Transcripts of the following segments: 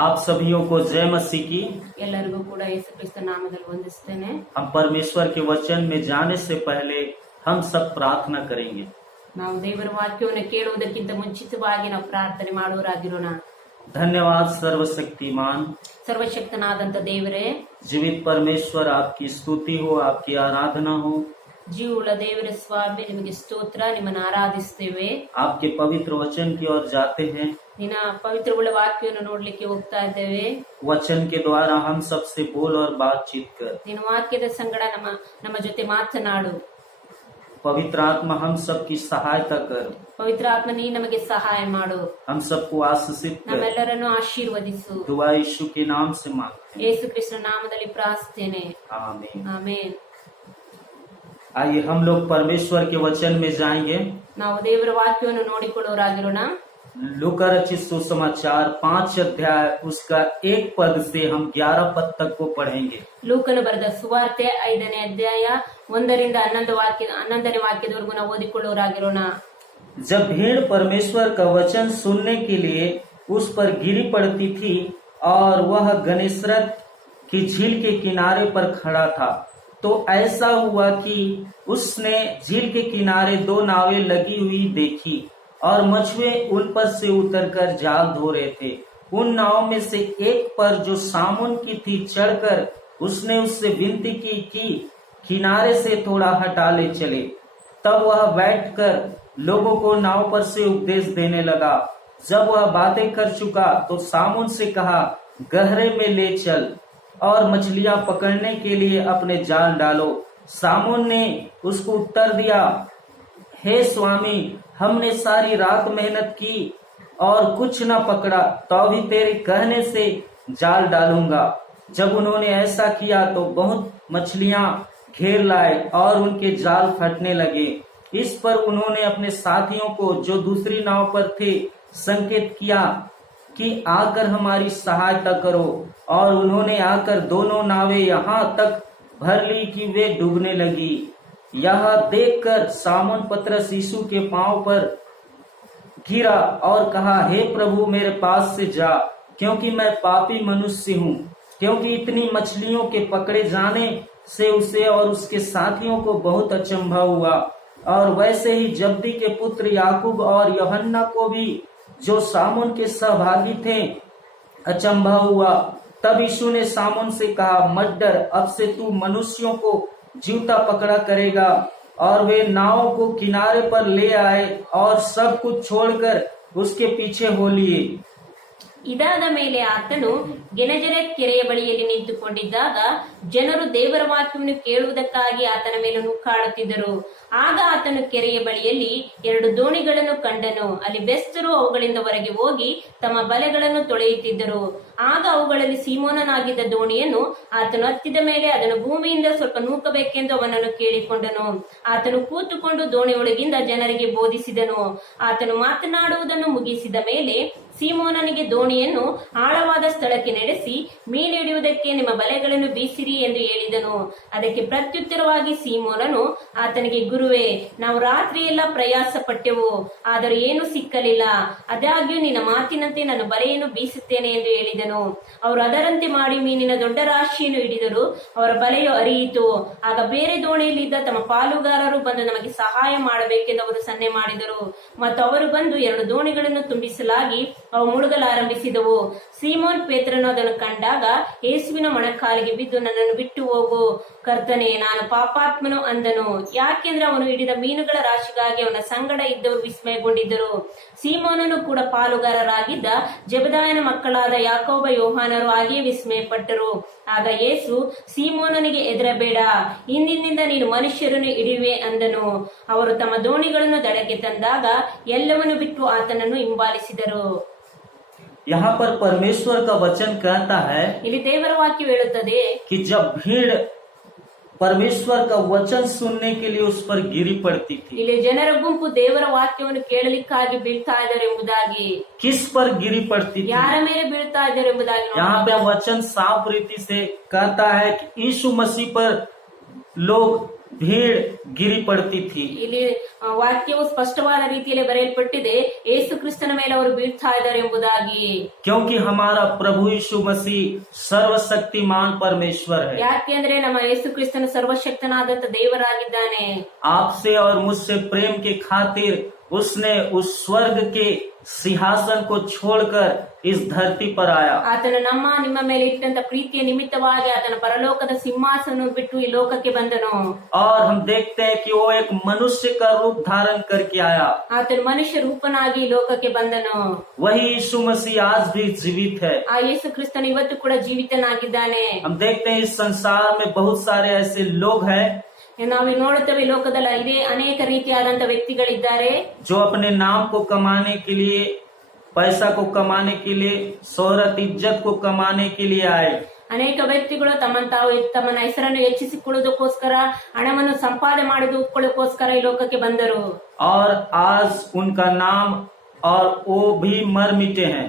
आप सभियों को जय मसीह की। ಎಲ್ಲರಿಗೂ ಕೂಡ ಯೇಸು ಕ್ರಿಸ್ತ ನಾಮದಲ್ಲಿ ವಂದಿಸುತ್ತೇನೆ. हम परमेश्वर के वचन में जाने से पहले हम सब प्रार्थना करेंगे. ನಾವು ದೇವರ ವಾಕ್ಯವನ್ನು ಕೇಳುವುದಕ್ಕಿಂತ ಮುಂಚಿತವಾಗಿ ನಾವು ಪ್ರಾರ್ಥನೆ ಮಾಡುವರಾಗಿರೋಣ. धन्यवाद सर्वशक्तिमान ಸರ್ವಶಕ್ತನಾದಂತ ದೇವರೇ, जीवित परमेश्वर, आपकी स्तुति हो, आपकी आराधना हो. ಜೀವವುಳ್ಳ ದೇವರ ಸ್ವಾಮಿ, ನಿಮಗೆ ಸ್ತೋತ್ರ, ನಿಮ್ಮನ್ನು ಆರಾಧಿಸ್ತೇವೆ. आपके पवित्र वचन की ओर जाते हैं. ನಿನ್ನ ಪವಿತ್ರವುಳ್ಳ ವಾಕ್ಯವನ್ನು ನೋಡ್ಲಿಕ್ಕೆ ಹೋಗ್ತಾ ಇದ್ದೇವೆ. वचन के द्वारा हम सबसे बोल और बातचीत कर. ನಿನ್ನ ವಾಕ್ಯದ ಸಂಗಡ ನಮ್ಮ ಜೊತೆ ಮಾತನಾಡು. पवित्र आत्मा हम सबकी सहायता कर. ಪವಿತ್ರ ಆತ್ಮ, ನೀ ನಮಗೆ ಸಹಾಯ ಮಾಡು. हम सबको आशीषित कर. ನಮ್ಮೆಲ್ಲರನ್ನು ಆಶೀರ್ವದಿಸು. दुआ यीशु के नाम से मांगते हैं. ಯೇಸು ಕ್ರಿಸ್ತನ ನಾಮದಲ್ಲಿ ಪ್ರಾರ್ಥಿಸ್ತೇನೆ. आमीन. ಆಮೆನ್. आइए हम लोग परमेश्वर के वचन में जाएंगे. ನಾವು ದೇವರ ವಾಕ್ಯವನ್ನು ನೋಡಿಕೊಳ್ಳೋರಾಗಿರೋಣ. लूका रचित सुसमाचार 5 अध्याय उसका 1 पद से हम 11 पद तक को पढ़ेंगे. ಲೂಕನ ಬರೆದ ಸುವಾರ್ತೆ 5ನೇ ಅಧ್ಯಾಯ 1ರಿಂದ 11ನೇ ವಾಕ್ಯದವರೆಗೂ ನಾವು ಓದಿಕೊಳ್ಳೋರಾಗಿರೋಣ. जब भीड़ परमेश्वर का वचन सुनने के लिए उस पर गिरी पड़ती थी और वह गनेसरत की झील के किनारे पर खड़ा था, तो ऐसा हुआ कि उसने झील के किनारे 2 नावें लगी हुई देखी और मछुए उन पर से उतरकर जाल धो रहे थे. उन नाव में से एक पर जो सामुन की थी चढ़कर उसने उससे विनती की कि किनारे से थोड़ा हटा ले चले. तब वह बैठकर लोगों को नाव पर से उपदेश देने लगा. जब वह बातें कर चुका तो सामुन से कहा, गहरे में ले चल और मछलियां पकड़ने के लिए अपने जाल डालो. सामुन ने उसको उत्तर दिया, हे स्वामी, हमने सारी रात मेहनत की और कुछ न पकड़ा, तो भी तेरे कहने से जाल डालूंगा. जब उन्होंने ऐसा किया तो बहुत मछलियां घेर लाए और उनके जाल फटने लगे. इस पर उन्होंने अपने साथियों को जो दूसरी नाव पर थे संकेत किया कि आकर हमारी सहायता करो, और उन्होंने आकर दोनों नावें यहाँ तक भर ली कि वे डूबने लगी. यह देखकर सामुन पतरस यीशु के पांव पर गिरा और कहा, हे प्रभु, मेरे पास से जा, क्योंकि मैं पापी मनुष्य हूँ. क्योंकि इतनी मछलियों के पकड़े जाने से उसे और उसके साथियों को बहुत अचंभा हुआ. और वैसे ही जब्दी के पुत्र याकूब और यूहन्ना को भी, जो सामुन के सहभागी थे, अचंभा हुआ. तब यीशु ने सामुन से कहा, मत डर, अब से तू मनुष्यों को जीवता पकड़ा करेगा. और वे नाव को किनारे पर ले आए और सब कुछ छोड़कर उसके पीछे हो लिए. ಇದಾದ ಮೇಲೆ ಆತನು ಗೆನೆಜರೆತ್ ಕೆರೆಯ ಬಳಿಯಲ್ಲಿ ನಿಂತುಕೊಂಡಿದ್ದಾಗ ಜನರು ದೇವರ ವಾಕ್ಯವನ್ನು ಕೇಳುವುದಕ್ಕಾಗಿ ಆತನ ಮೇಲೆ ನುಗ್ಗಾಡುತ್ತಿದ್ದರು. ಆಗ ಆತನು ಕೆರೆಯ ಬಳಿಯಲ್ಲಿ 2 ದೋಣಿಗಳನ್ನು ಕಂಡನು. ಅಲ್ಲಿ ಬೆಸ್ತರು ಅವುಗಳಿಂದ ಹೊರಗೆ ಹೋಗಿ ತಮ್ಮ ಬಲೆಗಳನ್ನು ತೊಳೆಯುತ್ತಿದ್ದರು. ಆಗ ಅವುಗಳಲ್ಲಿ ಸೀಮೋನನಾಗಿದ್ದ ದೋಣಿಯನ್ನು ಆತನು ಹತ್ತಿದ ಮೇಲೆ ಅದನ್ನು ಭೂಮಿಯಿಂದ ಸ್ವಲ್ಪ ನೂಕಬೇಕೆಂದು ಅವನನ್ನು ಕೇಳಿಕೊಂಡನು. ಆತನು ಕೂತುಕೊಂಡು ದೋಣಿಯೊಳಗಿಂದ ಜನರಿಗೆ ಬೋಧಿಸಿದನು. ಆತನು ಮಾತನಾಡುವುದನ್ನು ಮುಗಿಸಿದ ಮೇಲೆ ಸೀಮೋನನಿಗೆ ದೋಣಿಯನ್ನು ಆಳವಾದ ಸ್ಥಳಕ್ಕೆ ನಡೆಸಿ ಮೀನು ಹಿಡಿಯುವುದಕ್ಕೆ ನಿಮ್ಮ ಬಲೆಗಳನ್ನು ಬೀಸಿರಿ ಎಂದು ಹೇಳಿದನು. ಅದಕ್ಕೆ ಪ್ರತ್ಯುತ್ತರವಾಗಿ ಸೀಮೋನನು ಆತನಿಗೆ, ಗುರುವೇ, ನಾವು ರಾತ್ರಿಯೆಲ್ಲ ಪ್ರಯಾಸ ಪಟ್ಟೆವು, ಆದರೆ ಏನೂ ಸಿಕ್ಕಲಿಲ್ಲ. ಆದಾಗ್ಯೂ ನಿನ್ನ ಮಾತಿನಂತೆ ನಾನು ಬಲೆಯನ್ನು ಬೀಸುತ್ತೇನೆ ಎಂದು ಹೇಳಿದನು. ಅವರು ಅದರಂತೆ ಮಾಡಿ ಮೀನಿನ ದೊಡ್ಡ ರಾಶಿಯನ್ನು ಹಿಡಿದರು. ಅವರ ಬಲೆಯು ಹರಿಯಿತು. ಆಗ ಬೇರೆ ದೋಣಿಯಲ್ಲಿದ್ದ ತಮ್ಮ ಪಾಲುಗಾರರು ಬಂದು ನಮಗೆ ಸಹಾಯ ಮಾಡಬೇಕೆಂದು ಅವರು ಸನ್ನೆ ಮಾಡಿದರು. ಮತ್ತು ಅವರು ಬಂದು 2 ದೋಣಿಗಳನ್ನು ತುಂಬಿಸಲಾಗಿ ಅವು ಮುಳುಗಲಾರಂಭಿಸಿದವು. ಸೀಮೋನ್ ಪೇತ್ರನು ಅದನ್ನು ಕಂಡಾಗ ಯೇಸುವಿನ ಮೊಣಕಾಲಿಗೆ ಬಿದ್ದು, ನನ್ನನ್ನು ಬಿಟ್ಟು ಹೋಗು ಕರ್ತನೇ, ನಾನು ಪಾಪಾತ್ಮನು ಅಂದನು. ಯಾಕೆಂದ್ರೆ ಅವನು ಹಿಡಿದ ಮೀನುಗಳ ರಾಶಿಗಾಗಿ ಅವನ ಸಂಗಡ ಇದ್ದವರು ವಿಸ್ಮಯಗೊಂಡಿದ್ದರು. ಸೀಮೋನನು ಕೂಡ ಪಾಲುಗಾರರಾಗಿದ್ದ ಜೆಬೆದಾಯನ ಮಕ್ಕಳಾದ ಯಾಕೋಬ, ಯೋಹಾನರು ಹಾಗೆಯೇ ವಿಸ್ಮಯಪಟ್ಟರು. ಆಗ ಯೇಸು ಸೀಮೋನನಿಗೆ, ಹೆದರಬೇಡ, ಇಂದಿನಿಂದ ನೀನು ಮನುಷ್ಯರನ್ನು ಹಿಡಿಯುವೆ ಅಂದನು. ಅವರು ತಮ್ಮ ದೋಣಿಗಳನ್ನು ದಡಕ್ಕೆ ತಂದಾಗ ಎಲ್ಲವನ್ನು ಬಿಟ್ಟು ಆತನನ್ನು ಹಿಂಬಾಲಿಸಿದರು. यहाँ पर परमेश्वर का वचन कहता है ಇಲ್ಲಿ ದೇವರ ವಾಕ್ಯ ಹೇಳುತ್ತದೆ, कि जब भीड़ परमेश्वर का वचन सुनने के लिए उस पर गिरी पड़ती थी. ಇಲ್ಲಿ ಜನರ ಗುಂಪು ದೇವರ ವಾಕ್ಯವನ್ನು ಕೇಳಲಿಕ್ಕಾಗಿ ಬೀಳ್ತಾ ಇದ್ದಾರೆ ಎಂಬುದಾಗಿ. किस पर गिरी पड़ती थी? ಯಾರ ಮೇಲೆ ಬೀಳ್ತಾ ಇದ್ದಾರೆ ಎಂಬುದಾಗಿ यहाँ पे वचन साफ रीति से कहता है कि यीशु मसीह पर लोग भीड़ गिरी पड़ती थी। ಇಲ್ಲಿ ವಾಕ್ಯವು ಸ್ಪಷ್ಟವಾದ ರೀತಿಯಲ್ಲಿ ಬರೆಯಲ್ಪಟ್ಟಿದೆ, ಯೇಸು ಕ್ರಿಸ್ತನ ಮೇಲೆ ಅವರು ಬೀಳ್ತಾ ಇದ್ದಾರೆ ಎಂಬುದಾಗಿ. क्योंकि हमारा प्रभु यीशु मसीह सर्वशक्तिमान परमेश्वर है। ಯಾಕೆಂದ್ರೆ ನಮ್ಮ ಯೇಸು ಕ್ರಿಸ್ತನು ಸರ್ವಶಕ್ತನಾದಂತ ದೇವರಾಗಿದ್ದಾನೆ. आपसे और मुझसे प्रेम के खातिर उसने उस स्वर्ग के सिंहासन को छोड़कर इस धरती पर आया। ಆತನು ನಮ್ಮ ನಿಮ್ಮ ಮೇಲೆ ಇಟ್ಟಂತ ಪ್ರೀತಿಯ ನಿಮಿತ್ತವಾಗಿ ಆತನ ಪರಲೋಕದ ಸಿಂಹಾಸನ ಬಿಟ್ಟು ಈ ಲೋಕಕ್ಕೆ ಬಂದನು. और हम देखते हैं कि वो एक मनुष्य का रूप धारण करके आया। ಆತನು ಮನುಷ್ಯ ರೂಪನಾಗಿ ಈ ಲೋಕಕ್ಕೆ ಬಂದನು. वही यीशु मसीह आज भी जीवित है। ಆ ಯೇಸು ಕ್ರಿಸ್ತನು ಇವತ್ತು ಕೂಡ ಜೀವಿತನಾಗಿದ್ದಾನೆ. हम देखते हैं इस संसार में बहुत सारे ऐसे लोग हैं ನಾವು ನೋಡುತ್ತೇವೆ ಈ ಲೋಕದಲ್ಲಿ ಇದೇ ಅನೇಕ ರೀತಿಯಾದಂತ ವ್ಯಕ್ತಿಗಳಿದ್ದಾರೆ, जो अपने नाम को कमाने के लिए, पैसा को कमाने के लिए, शोहरत इज्जत को कमाने के लिए आए। ಅನೇಕ ವ್ಯಕ್ತಿಗಳು ತಮ್ಮ ಹೆಸರನ್ನು ಹೆಚ್ಚಿಸಿಕೊಳ್ಳುವುದಕ್ಕೋಸ್ಕರ, ಹಣವನ್ನು ಸಂಪಾದನೆ ಮಾಡುವುದಕ್ಕೋಸ್ಕರ ಈ ಲೋಕಕ್ಕೆ ಬಂದರು. और आज उनका नाम और वो भी मर मिटे हैं।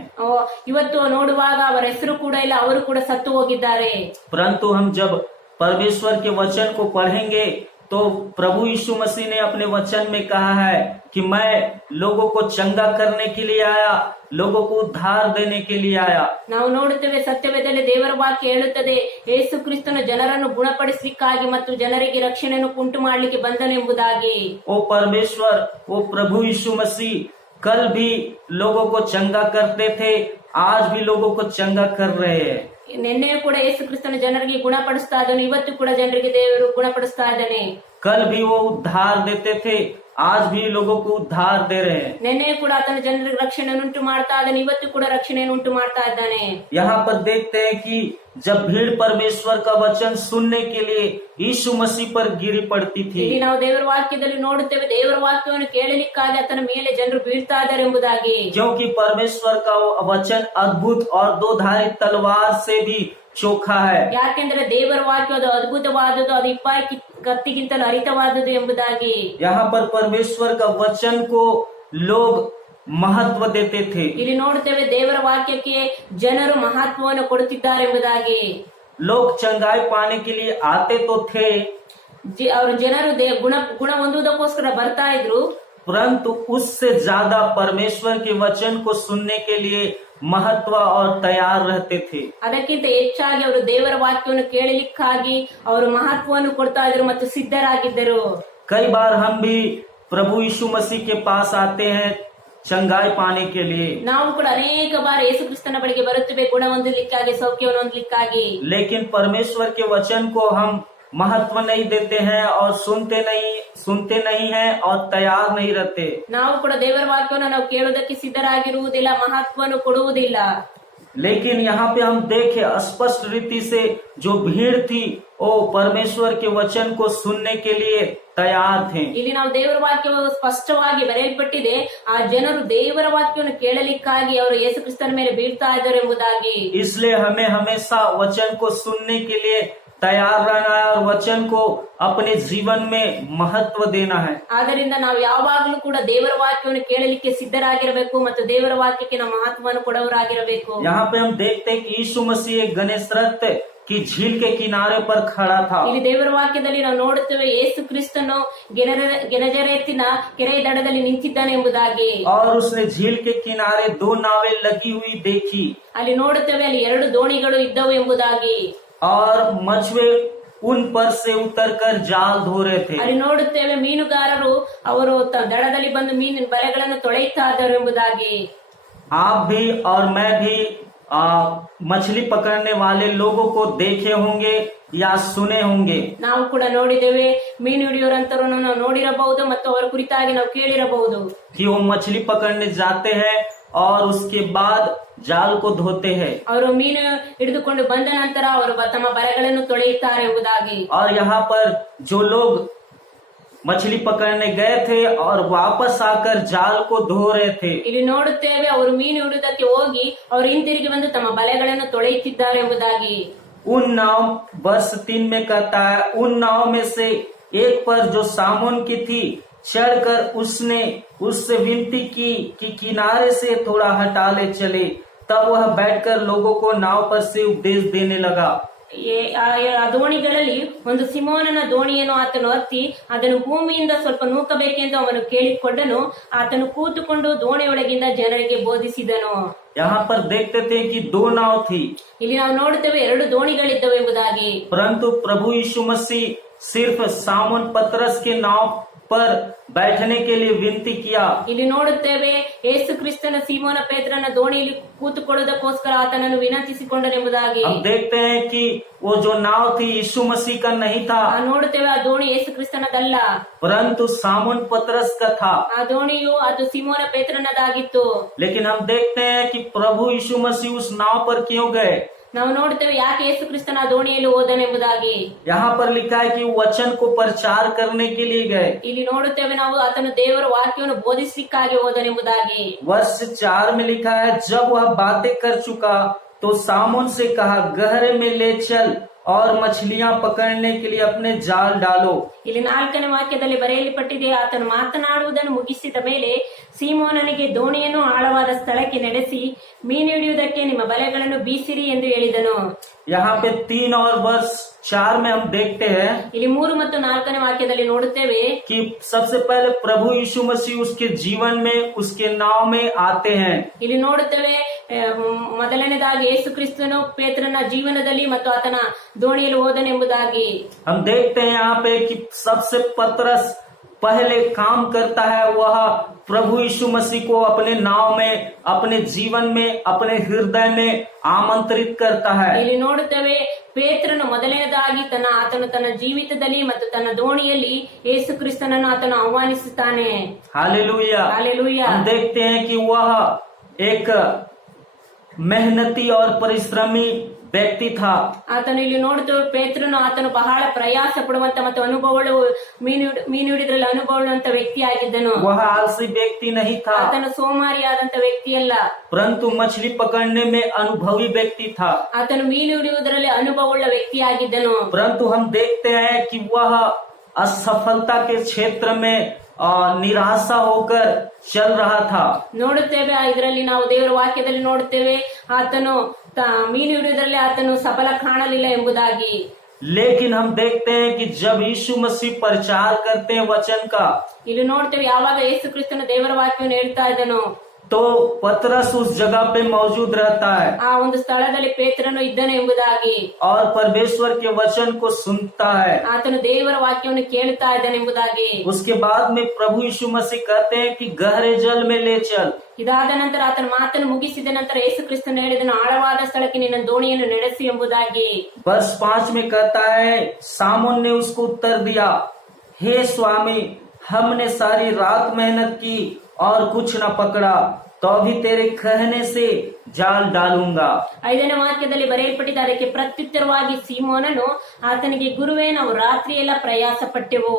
ಇವತ್ತು ನೋಡುವಾಗ ಅವರ ಹೆಸರು ಕೂಡ ಇಲ್ಲ, ಅವರು ಕೂಡ ಸತ್ತು ಹೋಗಿದ್ದಾರೆ. परंतु हम जब परमेश्वर के वचन को पढ़ेंगे तो प्रभु यीशु मसीह ने अपने वचन में कहा है कि मैं लोगों को चंगा करने के लिए आया, लोगों को उद्धार देने के लिए आया। ನಾವು ನೋಡುತ್ತೇವೆ ಸತ್ಯವೇದದಲ್ಲಿ ದೇವರ ವಾಕ್ಯ ಹೇಳುತ್ತದೆ, ಯೇಸು ಕ್ರಿಸ್ತನು ಜನರನ್ನು ಗುಣಪಡಿಸಲಿಕ್ಕಾಗಿ ಮತ್ತು ಜನರಿಗೆ ರಕ್ಷಣೆಯನ್ನು ಉಂಟು ಮಾಡಲಿಕ್ಕೆ ಬಂದನು ಎಂಬುದಾಗಿ. वो परमेश्वर, वो प्रभु यीशु मसीह कल भी लोगों को चंगा करते थे, आज भी लोगों को चंगा कर रहे हैं। ನಿನ್ನೆ ಕೂಡ ಯೇಸು ಕ್ರಿಸ್ತನ ಜನರಿಗೆ ಗುಣಪಡಿಸ್ತಾ ಇದ್ದಾನೆ, ಇವತ್ತು ಕೂಡ ಜನರಿಗೆ ದೇವರು ಗುಣಪಡಿಸ್ತಾ ಇದ್ದಾನೆ. कल भी वो उद्धार देते थे, आज भी लोगों को उद्धार दे रहे हैं। ನಿನ್ನೆ ಕೂಡ ಆತನ ಜನರಿಗೆ ರಕ್ಷಣೆಯನ್ನು ಉಂಟು ಮಾಡ್ತಾ ಇದ್ದಾನೆ, ಇವತ್ತು ಕೂಡ ರಕ್ಷಣೆಯನ್ನು ಉಂಟು ಮಾಡ್ತಾ ಇದ್ದಾನೆ. यहाँ पर देखते हैं कि जब भीड़ परमेश्वर का वचन सुनने के लिए यीशु मसीह पर गिरी पड़ती थी, ಇಲ್ಲಿ ನಾವು ದೇವರ ವಾಕ್ಯದಲ್ಲಿ ನೋಡುತ್ತೇವೆ, ದೇವರ ವಾಕ್ಯವನ್ನು ಕೇಳಲಿಕ್ಕಾಗಿ ಆತನ ಮೇಲೆ ಜನರು ಬೀಳ್ತಾ ಇದ್ದಾರೆ ಎಂಬುದಾಗಿ. क्योंकि परमेश्वर का वचन अद्भुत और दो धारी तलवार से भी चोखा है। ಯಾಕೆಂದ್ರೆ ದೇವರ ವಾಕ್ಯ ಅದು ಅದ್ಭುತವಾದದ್ದು, ಅದು ಇಪ್ಪಾಯಿ ಕತ್ತಿಗಿಂತಲೂ ಹರಿತವಾದದ್ದು ಎಂಬುದಾಗಿ. यहाँ पर परमेश्वर का वचन को लोग महत्व देते थे। ಇಲ್ಲಿ ನೋಡುತ್ತೇವೆ ದೇವರ ವಾಕ್ಯಕ್ಕೆ ಜನರು ಮಹತ್ವವನ್ನು ಕೊಡುತ್ತಿದ್ದಾರೆ ಎಂಬುದಾಗಿ. लोग चंगाई पाने के लिए आते तो थे, ಅವರು ಜನರು ಗುಣ ಹೊಂದುವುದಕ್ಕೋಸ್ಕರ ಬರ್ತಾ ಇದ್ರು, परंतु उससे ज्यादा परमेश्वर के वचन को सुनने के लिए महत्व और तैयार रहते थे। ಅದಕ್ಕಿಂತ ಹೆಚ್ಚಾಗಿ ಅವರು ದೇವರ ವಾಕ್ಯವನ್ನು ಕೇಳಲಿಕ್ಕಾಗಿ ಅವರು ಮಹತ್ವವನ್ನು ಕೊಡ್ತಾ ಇದ್ರು ಮತ್ತು ಸಿದ್ಧರಾಗಿದ್ದರು. कई बार हम भी प्रभु यीशु मसीह के पास आते हैं चंगाई पाने के लिए, ನಾವು ಕೂಡ अनेक ಬಾರಿ ಯೇಸು ಕ್ರಿಸ್ತನ ಬಳಿಗೆ ಬರುತ್ತೇವೆ ಗುಣ ಹೊಂದಲಿಕ್ಕಾಗಿ, ಸೌಖ್ಯವನ್ನು ಹೊಂದಲಿಕ್ಕಾಗಿ. लेकिन परमेश्वर के वचन को हम महत्व नहीं देते हैं और सुनते नहीं हैं और तैयार नहीं रहते। ನಾವು ಕೂಡ ದೇವರ ವಾಕ್ಯವನ್ನು ನಾವು ಕೇಳುವುದಕ್ಕೆ ಸಿದ್ಧರಾಗಿರುವುದಿಲ್ಲ, ಮಹತ್ವವನ್ನು ಕೊಡುವುದಿಲ್ಲ. लेकिन यहाँ पे हम देखे स्पष्ट रीति से जो भीड़ थी वो परमेश्वर के वचन को सुनने के लिए तैयार थे। ಇಲ್ಲಿ ನಾವು ದೇವರ ವಾಕ್ಯವು ಸ್ಪಷ್ಟವಾಗಿ ಬರೆಯಲ್ಪಟ್ಟಿದೆ, ಆ ಜನರು ದೇವರ ವಾಕ್ಯವನ್ನು ಕೇಳಲಿಕ್ಕಾಗಿ ಅವರು ಯೇಸು ಕ್ರಿಸ್ತನ ಮೇಲೆ ಬೀಳ್ತಾ ಇದ್ದಾರೆ ಎಂಬುದಾಗಿ. इसलिए हमें हमेशा वचन को सुनने के लिए तैयार रहना है और वचन को अपने जीवन में महत्व देना है। ಆದ್ದರಿಂದ ನಾವು ಯಾವಾಗಲೂ ಕೂಡ ದೇವರ ವಾಕ್ಯವನ್ನು ಕೇಳಲಿಕ್ಕೆ ಸಿದ್ಧರಾಗಿರಬೇಕು ಮತ್ತು ದೇವರ ವಾಕ್ಯಕ್ಕೆ ನಾವು ಮಹತ್ವವನ್ನು ಕೊಡೋರಾಗಿರಬೇಕು. यहाँ पे हम देखते हैं कि यीशु मसीह गनेसरत की झील के किनारे पर खड़ा था। ಇಲ್ಲಿ ದೇವರ ವಾಕ್ಯದಲ್ಲಿ ನಾವು ನೋಡುತ್ತೇವೆ ಯೇಸು ಕ್ರಿಸ್ತನು ಗೆನಜರೇತಿನ ಕೆರೆಯ ದಡದಲ್ಲಿ ನಿಂತಿದ್ದಾನೆ ಎಂಬುದಾಗಿ. और उसने झील के किनारे दो नावें लगी हुई देखी, ಅಲ್ಲಿ ನೋಡುತ್ತೇವೆ ಅಲ್ಲಿ 2 ದೋಣಿಗಳು ಇದ್ದವು ಎಂಬುದಾಗಿ. और मछुए उन पर से उतरकर जाल धो रहे थे। ಅಲ್ಲಿ ನೋಡುತ್ತೇವೆ ಮೀನುಗಾರರು ಅವರು ದಡದಲ್ಲಿ ಬಂದು ಮೀನಿನ ಬಲೆಗಳನ್ನು ತೊಳೆಯುತ್ತಾ ಇದ್ದರು ಎಂಬುದಾಗಿ. आप भी और मैं भी मछली पकड़ने वाले लोगों को देखे होंगे या सुने होंगे। ನಾವು ಕೂಡ ನೋಡಿದ್ದೇವೆ, ಮೀನು ಹಿಡಿಯೋರಂತರನ್ನು ನಾವು ನೋಡಿರಬಹುದು ಮತ್ತು ಅವರ ಕುರಿತಾಗಿ ನಾವು ಕೇಳಿರಬಹುದು कि वो मछली पकड़ने जाते हैं और उसके बाद जाल को धोते हैं। ಅವರು ಮೀನು ಹಿಡಿದುಕೊಂಡು ಬಂದ ನಂತರ ಅವರು ತಮ್ಮ ಬಲೆಗಳನ್ನು ತೊಳೆಯುತ್ತಾರೆ ಎಂಬುದಾಗಿ. और यहाँ पर जो लोग मछली पकड़ने गए थे और वापस आकर जाल को धो रहे थे, ಇಲ್ಲಿ ನೋಡುತ್ತೇವೆ ಅವರು ಮೀನು ಹಿಡಿಯುವುದಕ್ಕೆ ಹೋಗಿ ಅವರು ಹಿಂತಿರುಗಿ ಬಂದು ತಮ್ಮ ಬಲೆಗಳನ್ನು ತೊಳೆಯುತ್ತಿದ್ದಾರೆ ಎಂಬುದಾಗಿ. उन नाव वर्ष 3 में कहता है, उन नाव में से एक पर जो सामोन की थी चढ़कर उसने उससे विनती की कि किनारे से थोड़ा हटा ले चले। तब वह बैठकर लोगों को नाव पर से उपदेश देने लगा। ಆ ದೋಣಿಗಳಲ್ಲಿ ಒಂದು ಸಿಮೋನನ ದೋಣಿಯನ್ನು ಆತನು ಹತ್ತಿ ಅದನ್ನು ಭೂಮಿಯಿಂದ ಸ್ವಲ್ಪ ನೂಕಬೇಕೆಂದು ಅವನು ಕೇಳಿಕೊಂಡನು. ಆತನು ಕೂತುಕೊಂಡು ದೋಣಿಯೊಳಗಿಂದ ಜನರಿಗೆ ಬೋಧಿಸಿದನು. यहाँ पर देखते थे कि 2 नाव थी, ಇಲ್ಲಿ ನಾವು ನೋಡುತ್ತೇವೆ 2 ದೋಣಿಗಳಿದ್ದವು ಎಂಬುದಾಗಿ. परंतु प्रभु यीशु मसीह सिर्फ सामोन पतरस के नाव पर बैठने के लिए विनती किया। ಇಲ್ಲಿ ನೋಡುತ್ತೇವೆ ಯೇಸು ಕ್ರಿಸ್ತನ ಸೀಮೋನ ಪೇತ್ರನ ದೋಣಿಯಲ್ಲಿ ಕೂತುಕೊಳ್ಳುವುದಕ್ಕೋಸ್ಕರ ಆತನನ್ನು ವಿನಂತಿಸಿಕೊಂಡನೆಂಬುದಾಗಿ. हम देखते हैं कि वो जो नाव थी यीशु मसीह का नहीं था, ನೋಡುತ್ತೇವೆ ಆ ದೋಣಿ ಯೇಸು ಕ್ರಿಸ್ತನದಲ್ಲ, परंतु सामोन पतरस का था। ಆ ದೋಣಿಯು ಅದು ಸೀಮೋನ ಪೇತ್ರನದಾಗಿತ್ತು. लेकिन हम देखते हैं कि प्रभु यीशु मसीह उस नाव पर क्यों गए। ನಾವು ನೋಡ್ತೇವೆ ಯಾಕೆ ಯೇಸು ಕ್ರಿಸ್ತನ ಆ ದೋಣಿಯಲ್ಲಿ ಹೋದನೆಂಬುದಾಗಿ. यहाँ पर लिखा है कि वचन को प्रचार करने के लिए गए। ಇಲ್ಲಿ ನೋಡುತ್ತೇವೆ ನಾವು ಆತನು ದೇವರ ವಾಕ್ಯವನ್ನು ಬೋಧಿಸಲಿಕ್ಕಾಗಿ ಹೋದನೆಂಬುದಾಗಿ. वर्ष 4 में लिखा है, जब वह बातें कर चुका तो सामोन से कहा, गहरे में ले चल और मछलियां पकड़ने के लिए अपने जाल डालो। ಇಲ್ಲಿ 4ನೇ ವಾಕ್ಯದಲ್ಲಿ ಬರೆಯಲ್ಪಟ್ಟಿದೆ, ಆತನು ಮಾತನಾಡುವುದನ್ನು ಮುಗಿಸಿದ ಮೇಲೆ ಸೀಮೋನನಿಗೆ ದೋಣಿಯನ್ನು ಆಳವಾದ ಸ್ಥಳಕ್ಕೆ ನಡೆಸಿ ಮೀನು ಹಿಡಿಯುವುದಕ್ಕೆ ನಿಮ್ಮ ಬಲೆಗಳನ್ನು ಬೀಸಿರಿ ಎಂದು ಹೇಳಿದನು. यहाँ पे 3 और वर्ष 4 में हम देखते हैं ಇಲ್ಲಿ 3 ಮತ್ತು 4ನೇ ವಾಕ್ಯದಲ್ಲಿ ನೋಡುತ್ತೇವೆ कि सबसे पहले प्रभु यीशु मसीह उसके जीवन में उसके नाव में आते हैं। ಇಲ್ಲಿ ನೋಡುತ್ತೇವೆ ಮೊದಲನೇದಾಗಿ ಯೇಸು ಕ್ರಿಸ್ತನು ಪೇತ್ರನ ಜೀವನದಲ್ಲಿ ಮತ್ತು ಆತನ ದೋಣಿಯಲ್ಲಿ ಹೋದನೆಂಬುದಾಗಿ. हम देखते हैं यहाँ पे कि सबसे पतरस पहले काम करता है, वह प्रभु यीशु मसीह को अपने नाव में, अपने जीवन में, अपने हृदय में आमंत्रित करता है। ಇಲ್ಲಿ ನೋಡುತ್ತೇವೆ ಪೇತ್ರನು ಮೊದಲನೇದಾಗಿ ಆತನು ತನ್ನ ಜೀವಿತದಲ್ಲಿ ಮತ್ತು ತನ್ನ ದೋಣಿಯಲ್ಲಿ ಯೇಸು ಕ್ರಿಸ್ತನನ್ನು ಆತನು ಆಹ್ವಾನಿಸುತ್ತಾನೆ. हालेलुया। हालेलुया। हम देखते हैं कि वह एक मेहनती और परिश्रमी व्यक्ति था। ಆತನು ಇಲ್ಲಿ ನೋಡುತ್ತೇವೆ ಪೇತ್ರನು ಆತನು ಬಹಳ ಪ್ರಯಾಸ ಪಡುವಂತ ಮತ್ತು ಅನುಭವಗಳು ಮೀನು ಹಿಡಿದ್ರಲ್ಲಿ ಅನುಭವಳುವಂತ ವ್ಯಕ್ತಿಯಾಗಿದ್ದನು. वह आलसी व्यक्ति नहीं था, ಆತನು ಸೋಮಾರಿಯಾದಂತ ವ್ಯಕ್ತಿಯಲ್ಲ, परंतु मछली पकड़ने में अनुभवी व्यक्ति था। ಆತನು ಮೀನು ಹಿಡಿಯುವುದರಲ್ಲಿ ಅನುಭವವುಳ್ಳ ವ್ಯಕ್ತಿಯಾಗಿದ್ದನು. परंतु हम देखते हैं कि वह असफलता के क्षेत्र में निराशा होकर चल रहा था। ನೋಡುತ್ತೇವೆ ಇದರಲ್ಲಿ ನಾವು ದೇವರ ವಾಕ್ಯದಲ್ಲಿ ನೋಡುತ್ತೇವೆ ಆತನು ಮೀನು ಹಿಡಿಯುವುದರಲ್ಲಿ ಆತನು ಸಫಲ ಕಾಣಲಿಲ್ಲ ಎಂಬುದಾಗಿ. लेकिन हम देखते हैं कि जब यीशु मसीह प्रचार करते हैं वचन का, ಇಲ್ಲಿ ನೋಡ್ತೇವೆ ಯಾವಾಗ ಯೇಸು ಕ್ರಿಸ್ತನ ದೇವರ ವಾಕ್ಯವನ್ನು ಹೇಳ್ತಾ ಇದ್ದನು तो पतरस उस जगह पे मौजूद रहता है ಆ ಒಂದು ಸ್ಥಳದಲ್ಲಿ ಪೇತ್ರನು ಇದ್ದನು ಎಂಬುದಾಗಿ. और परमेश्वर के वचन को सुनता है। ಆತನು ದೇವರ ವಾಕ್ಯವನ್ನು ಕೇಳ್ತಾ ಇದ್ದನೆಂಬುದಾಗಿ. उसके बाद में प्रभु यीशु मसीह कहते हैं कि गहरे जल में ले चल। ಇದಾದ ನಂತರ ಆತನ ಮಾತನ್ನು ಮುಗಿಸಿದ ನಂತರ ಯೇಸು ಕ್ರಿಸ್ತನು ಹೇಳಿದನು, ಆಳವಾದ ಸ್ಥಳಕ್ಕೆ ನಿನ್ನ ದೋಣಿಯನ್ನು ನಡೆಸಿ ಎಂಬುದಾಗಿ. वर्ष 5 में कहता है, सामोन ने उसको उत्तर दिया, हे स्वामी, हमने सारी रात मेहनत की और कुछ न पकड़ा, तो भी तेरे कहने से जाल डालूंगा। 5ನೇ ವಾಕ್ಯದಲ್ಲಿ ಬರೆಯಲ್ಪಟ್ಟಿದೆ, ಅದಕ್ಕೆ ಪ್ರತ್ಯುತ್ತರವಾಗಿ ಸೀಮೋನನು ಆತನಿಗೆ, ಗುರುವೇ, ನಾವು ರಾತ್ರಿ ಎಲ್ಲ ಪ್ರಯಾಸ ಪಟ್ಟೆವು,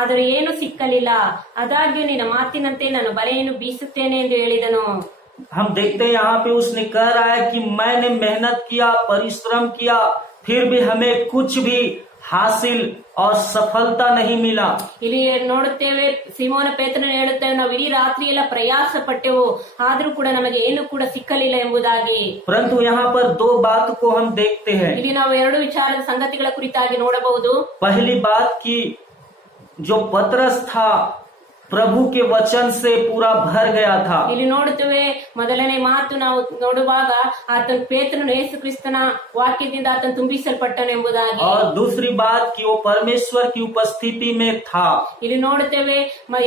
ಆದರೆ ಏನು ಸಿಕ್ಕಲಿಲ್ಲ, ಆದಾಗ್ಯೂ ನಿನ್ನ ಮಾತಿನಂತೆ ನಾನು ಬಲೆಯನ್ನು ಬೀಸುತ್ತೇನೆ ಎಂದು ಹೇಳಿದನು. हम देखते हैं यहाँ पे उसने कह रहा है कि मैंने मेहनत किया, परिश्रम किया, फिर भी हमें कुछ भी हासिल और सफलता नहीं मिला। ಇಲ್ಲಿ ನೋಡುತ್ತೇವೆ ಸೀಮೋನ ಪೇತ್ರನು ಹೇಳುತ್ತೇವೆ, ನಾವು ಇಡೀ ರಾತ್ರಿ ಎಲ್ಲ ಪ್ರಯಾಸ ಪಟ್ಟೆವು, ಆದ್ರೂ ಕೂಡ ನಮಗೆ ಏನು ಕೂಡ ಸಿಕ್ಕಲಿಲ್ಲ ಎಂಬುದಾಗಿ. परंतु यहाँ पर 2 बात को हम देखते हैं। ಇಲ್ಲಿ ನಾವು 2 ವಿಚಾರದ ಸಂಗತಿಗಳ ಕುರಿತಾಗಿ ನೋಡಬಹುದು. पहली बात की जो पतरस था प्रभु के वचन से पूरा भर गया था। ಇಲ್ಲಿ ನೋಡುತ್ತೇವೆ ಮೊದಲನೇ ಮಾತು ನಾವು ನೋಡುವಾಗ ಆತನ ಪೇತ್ರನು ಯೇಸು ಕ್ರಿಸ್ತನ ವಾಕ್ಯದಿಂದ ಆತನು ತುಂಬಿಸಲ್ಪಟ್ಟನು ಎಂಬುದಾಗಿ. और दूसरी बात कि वो परमेश्वर की उपस्थिति में था। ಇಲ್ಲಿ ನೋಡುತ್ತೇವೆ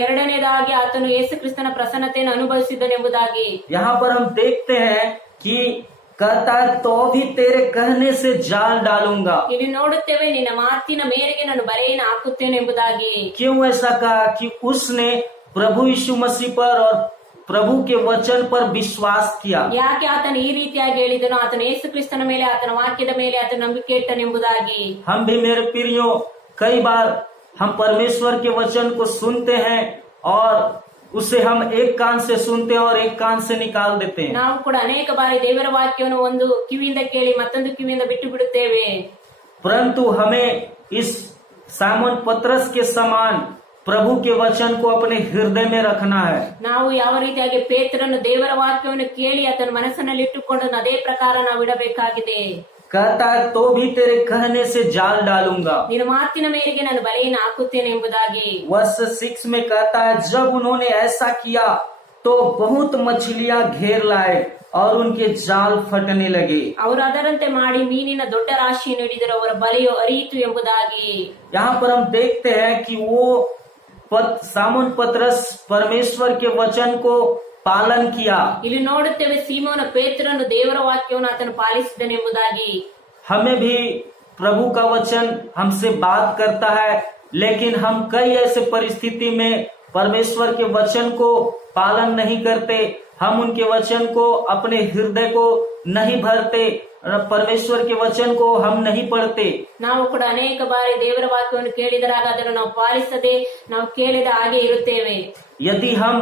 ಎರಡನೇದಾಗಿ ಆತನು ಯೇಸು ಕ್ರಿಸ್ತನ ಪ್ರಸನ್ನತೆಯನ್ನು ಅನುಭವಿಸಿದನೆಂಬುದಾಗಿ. यहाँ पर हम देखते हैं कि कहता है, तो भी तेरे कहने से जाल डालूंगा। ಇಲ್ಲಿ ನೋಡುತ್ತೇವೆ ನಿನ್ನ ಮಾತಿನ ಮೇರೆಗೆ ನಾನು ಬಲೆಯನ್ನು ಹಾಕುತ್ತೇನೆ ಎಂಬುದಾಗಿ. क्यों ऐसा कहा? कि उसने प्रभु यीशु मसीह पर और प्रभु के वचन पर विश्वास किया। ಯಾಕೆ ಆತನು ಈ ರೀತಿಯಾಗಿ ಹೇಳಿದನು? ಆತನು ಯೇಸು ಕ್ರಿಸ್ತನ ಮೇಲೆ, ಆತನ ವಾಕ್ಯದ ಮೇಲೆ ಆತನು ನಂಬಿಕೆ ಇಟ್ಟನೆಂಬುದಾಗಿ. हम भी मेरे प्रियो कई बार हम परमेश्वर के वचन को सुनते हैं और उसे हम एक कान से सुनते हैं और एक कान से निकाल देते हैं। ನಾವು ಕೂಡ ಅನೇಕ ಬಾರಿ ದೇವರ ವಾಕ್ಯವನ್ನು ಒಂದು ಕಿವಿಯಿಂದ ಕೇಳಿ ಮತ್ತೊಂದು ಕಿವಿಯಿಂದ ಬಿಟ್ಟು ಬಿಡುತ್ತೇವೆ. परंतु हमें इस सामोन पतरस के समान प्रभु के वचन को अपने हृदय में रखना है। ನಾವು ಯಾವ ರೀತಿಯಾಗಿ ಪೇತ್ರನು ದೇವರ ವಾಕ್ಯವನ್ನು ಕೇಳಿ ಆತನ ಮನಸ್ಸಿನಲ್ಲಿ ಇಟ್ಟುಕೊಂಡು ಅದೇ ಪ್ರಕಾರ ನಾವು ಇಡಬೇಕಾಗಿದೆ. कहता है तो भी तेरे कहने से जाल डालूंगा। ನಿನ್ನ ಮಾತಿನ ಮೇರೆಗೆ ನಾನು ಬಲೆಯನ್ನು ಹಾಕುತ್ತೇನೆ ಎಂಬುದಾಗಿ. वर्ष 6 में कहता है जब उन्होंने ऐसा किया तो बहुत मछलियां घेर लाए और उनके जाल फटने लगे। ಅವರು ಅದರಂತೆ ಮಾಡಿ ಮೀನಿನ ದೊಡ್ಡ ರಾಶಿಯನ್ನು ಹಿಡಿದರು, ಅವರ ಬಲೆಯು ಹರಿಯಿತು ಎಂಬುದಾಗಿ. यहाँ पर हम देखते हैं कि वो सामोन पतरस परमेश्वर के वचन को पालन किया। ಇಲ್ಲಿ ನೋಡುತ್ತೇವೆ ಸೀಮೋನ ಪೇತ್ರನು ದೇವರ ವಾಕ್ಯವನ್ನು ಆತನು ಪಾಲಿಸಿದನೆಂಬುದಾಗಿ. हमें भी प्रभु का वचन हमसे बात करता है, लेकिन हम कई ऐसे परिस्थिति में परमेश्वर के वचन को पालन नहीं करते। हम उनके वचन को अपने हृदय को नहीं भरते, परमेश्वर के वचन को हम नहीं पढ़ते। ನಾವು ಕೂಡ ಅನೇಕ ಬಾರಿ ದೇವರ ವಾಕ್ಯವನ್ನು ಕೇಳಿದರಾಗ ಅದನ್ನು ನಾವು ಪಾಲಿಸದೆ ನಾವು ಕೇಳಿದ ಹಾಗೆ ಇರುತ್ತೇವೆ. यदि हम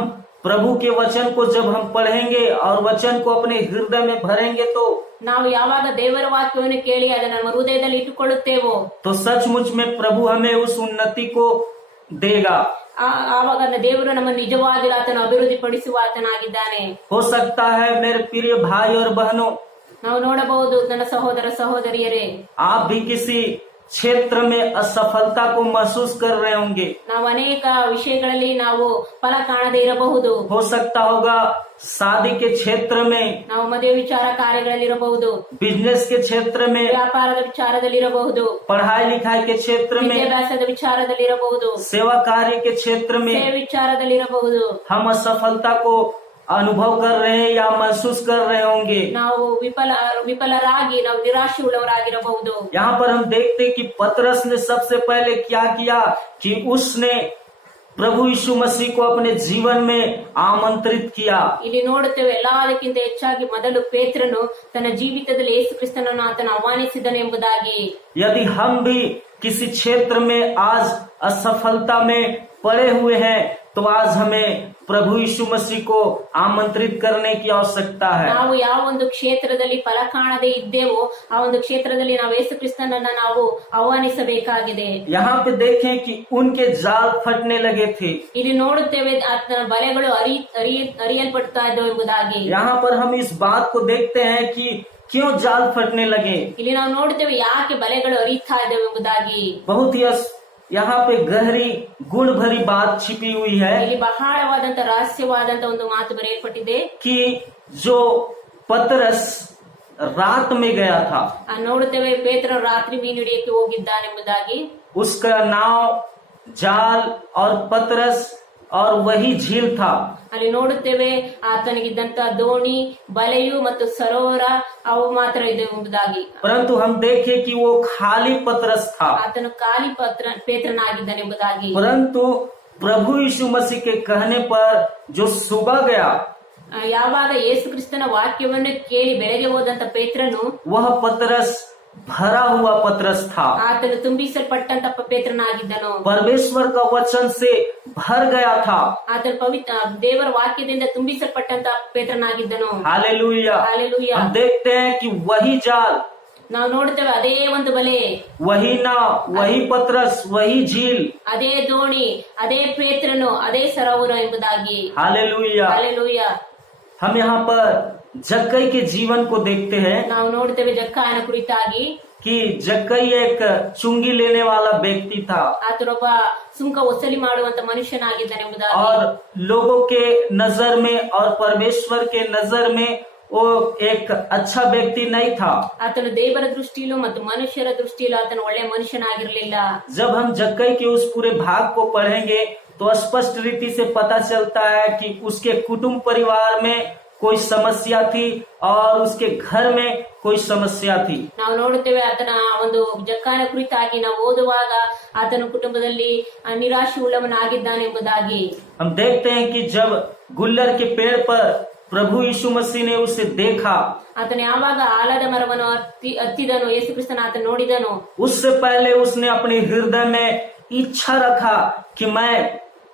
प्रभु के वचन को जब हम पढ़ेंगे और वचन को अपने हृदय में भरेंगे तो ನಾವು ಯಾವಾಗ ದೇವರ ವಾಕ್ಯವನ್ನು ಕೇಳಿ ಅದನ್ನು ನಮ್ಮ ಹೃದಯದಲ್ಲಿ ಇಟ್ಟುಕೊಳ್ಳುತ್ತೇವೋ तो सचमुच में प्रभु हमें उस उन्नति को देगा। ಆವಾಗ ದೇವರು ನಮ್ಮ ನಿಜವಾದ ಆತನು ಅಭಿವೃದ್ಧಿ ಪಡಿಸುವ ಆತನಾಗಿದ್ದಾನೆ. हो सकता है मेरे प्रिय भाई और बहनों, ನಾವು ನೋಡಬಹುದು ನನ್ನ ಸಹೋದರ ಸಹೋದರಿಯರೇ, आप भी किसी क्षेत्र में असफलता को महसूस कर रहे होंगे। ನಾವು ಅನೇಕ ವಿಷಯಗಳಲ್ಲಿ ನಾವು ಫಲ ಕಾಣದೇ ಇರಬಹುದು. हो सकता होगा शादी के क्षेत्र में, ನಾವು ಮದುವೆ ವಿಚಾರ ಕಾರ್ಯಗಳಲ್ಲಿ ಇರಬಹುದು, बिजनेस के क्षेत्र में, ವ್ಯಾಪಾರದ ವಿಚಾರದಲ್ಲಿ ಇರಬಹುದು, पढ़ाई लिखाई के क्षेत्र में, ವಿದ್ಯಾಭ್ಯಾಸದ ವಿಚಾರದಲ್ಲಿ ಇರಬಹುದು, सेवा कार्य के क्षेत्र में ಸೇವೆ ವಿಚಾರದಲ್ಲಿ ಇರಬಹುದು. हम असफलता को अनुभव कर रहे हैं या महसूस कर रहे होंगे। ನಾವು ವಿಫಲರಾಗಿ ನಾವು ನಿರಾಶೆ ಉಳ್ಳವರಾಗಿರಬಹುದು. यहाँ पर हम देखते कि पतरस ने सबसे पहले क्या किया कि उसने प्रभु यीशु मसीह को अपने जीवन में आमंत्रित किया। ಇಲ್ಲಿ ನೋಡುತ್ತೇವೆ ಎಲ್ಲದಕ್ಕಿಂತ ಹೆಚ್ಚಾಗಿ ಮೊದಲು ಪೇತ್ರನು ತನ್ನ ಜೀವಿತದಲ್ಲಿ ಯೇಸು ಕ್ರಿಸ್ತನನ್ನು ಆತನು ಆಹ್ವಾನಿಸಿದನೆಂಬುದಾಗಿ. यदि हम भी किसी क्षेत्र में आज असफलता में पड़े हुए हैं तो आज हमें प्रभु यीशु मसीह को आमंत्रित करने की आवश्यकता है। ನಾವು ಯಾವ ಒಂದು ಕ್ಷೇತ್ರದಲ್ಲಿ ಫಲ ಕಾಣದೇ ಇದ್ದೇವೋ ಆ ಒಂದು ಕ್ಷೇತ್ರದಲ್ಲಿ ನಾವು ಯೇಸು ಕ್ರಿಸ್ತನನ್ನ ನಾವು ಆಹ್ವಾನಿಸಬೇಕಾಗಿದೆ. यहाँ पे देखें कि उनके जाल फटने लगे थे। ಇಲ್ಲಿ ನೋಡುತ್ತೇವೆ ಆತನ ಬಲೆಗಳು ಅರಿಯಲ್ಪಡ್ತಾ ಇದ್ದವು ಎಂಬುದಾಗಿ. यहाँ पर हम इस बात को देखते हैं कि क्यों जाल फटने लगे। ಇಲ್ಲಿ ನಾವು ನೋಡುತ್ತೇವೆ ಯಾಕೆ ಬಲೆಗಳು ಅರಿತಾ ಇದ್ದವು ಎಂಬುದಾಗಿ. बहुत ही यहाँ पे गहरी गुण भरी बात छिपी हुई है ಇಲ್ಲಿ ಬಹಳವಾದಂತ ರಹಸ್ಯವಾದಂತ ಒಂದು ಮಾತು ಬರೆಯಲ್ಪಟ್ಟಿದೆ कि जो पतरस रात में गया था, ನೋಡುತ್ತೇವೆ ಪೇತ್ರ ರಾತ್ರಿ ಮೀನು ಹಿಡಿಯಕ್ಕೆ ಹೋಗಿದ್ದಾನೆಂಬುದಾಗಿ. उसका नाव, जाल और पतरस और वही झील था। ಅಲ್ಲಿ ನೋಡುತ್ತೇವೆ ಆತನಿಗಿದ್ದಂತ ದೋಣಿ, ಬಲೆಯು ಮತ್ತು ಸರೋವರ ಅವು ಮಾತ್ರ ಇದೆ ಎಂಬುದಾಗಿ. परंतु हम देखे कि वो खाली पतरस था। ಆತನು ಖಾಲಿ ಪೇತ್ರನಾಗಿದ್ದಾನೆಂಬುದಾಗಿ. परंतु प्रभु यीशु मसीह के कहने पर जो सुबह गया, ಯಾವಾಗ ಯೇಸು ಕ್ರಿಸ್ತನ ವಾಕ್ಯವನ್ನು ಕೇಳಿ ಬೆಳಗ್ಗೆ ಹೋದಂತ ಪೇತ್ರನು वह पतरस भरा हुआ पतरस था। ಆತನು ತುಂಬಿಸಲ್ಪಟ್ಟಂತ ಪೇತ್ರನಾಗಿದ್ದನು. परमेश्वर का वचन से भर गया था। ಆತನು ಪವಿತ್ರ ದೇವರ ವಾಕ್ಯದಿಂದ ತುಂಬಿಸಲ್ಪಟ್ಟಂತ ಪೇತ್ರನಾಗಿದ್ದನು. हालेलुया। ಹಾಲೆಲೂಯಾ. हम देखते हैं कि वही जाल, ನಾವು ನೋಡ್ತೇವೆ ಅದೇ ಒಂದು ಬಲೆ, वही नाव, वही पतरस, वही झील। ಅದೇ ದೋಣಿ, ಅದೇ ಪೇತ್ರನು, ಅದೇ ಸರೋವರ ಎಂಬುದಾಗಿ. हालेलुया। ಹಾಲೆಲೂಯಾ. हम यहाँ पर जक्कई के जीवन को देखते हैं ನಾವು ನೋಡ್ತೇವೆ ಜಕ್ಕಾಯನ ಕುರಿತಾಗಿ. कि जक्कई एक चुंगी लेने वाला व्यक्ति था ಆತನೊಬ್ಬ ಸುಂಕ ವಸೂಲಿ ಮಾಡುವಂತ ಮನುಷ್ಯನಾಗಿದ್ದಾನೆಂಬುದಾಗಿ. और लोगों के नजर में और परमेश्वर के नजर में वो एक अच्छा व्यक्ति नहीं था। ಆತನು ದೇವರ ದೃಷ್ಟಿಯಲ್ಲೂ ಮತ್ತು ಮನುಷ್ಯರ ದೃಷ್ಟಿಯಲ್ಲೂ ಆತನು ಒಳ್ಳೆಯ ಮನುಷ್ಯನಾಗಿರಲಿಲ್ಲ. जब हम जक्कई के उस पूरे भाग को पढ़ेंगे तो स्पष्ट रीति से पता चलता है कि उसके कुटुंब परिवार में कोई समस्या थी और उसके घर में कोई समस्या थी। ನಾವು ನೋಡುತ್ತೇವೆ ಆತನ ಒಂದು ಜಕ್ಕಾಯನ ಕುರಿತಾಗಿ ನಾವು ಓದುವಾಗ ಆತನ ಕುಟುಂಬದಲ್ಲಿ ನಿರಾಶೆ ಉಳ್ಳವನಾಗಿದ್ದಾನೆಂಬುದಾಗಿ. हम देखते हैं कि जब गुल्लर के पेड़ पर प्रभु यीशु मसीह ने उसे देखा, ಆತನು ಯಾವಾಗ ಆಲದ ಮರವನ್ನು ಹತ್ತಿದನು, ಯೇಸು ಕ್ರಿಸ್ತನ ಆತನು ನೋಡಿದನು, उससे पहले उसने अपने हृदय में इच्छा रखा कि मैं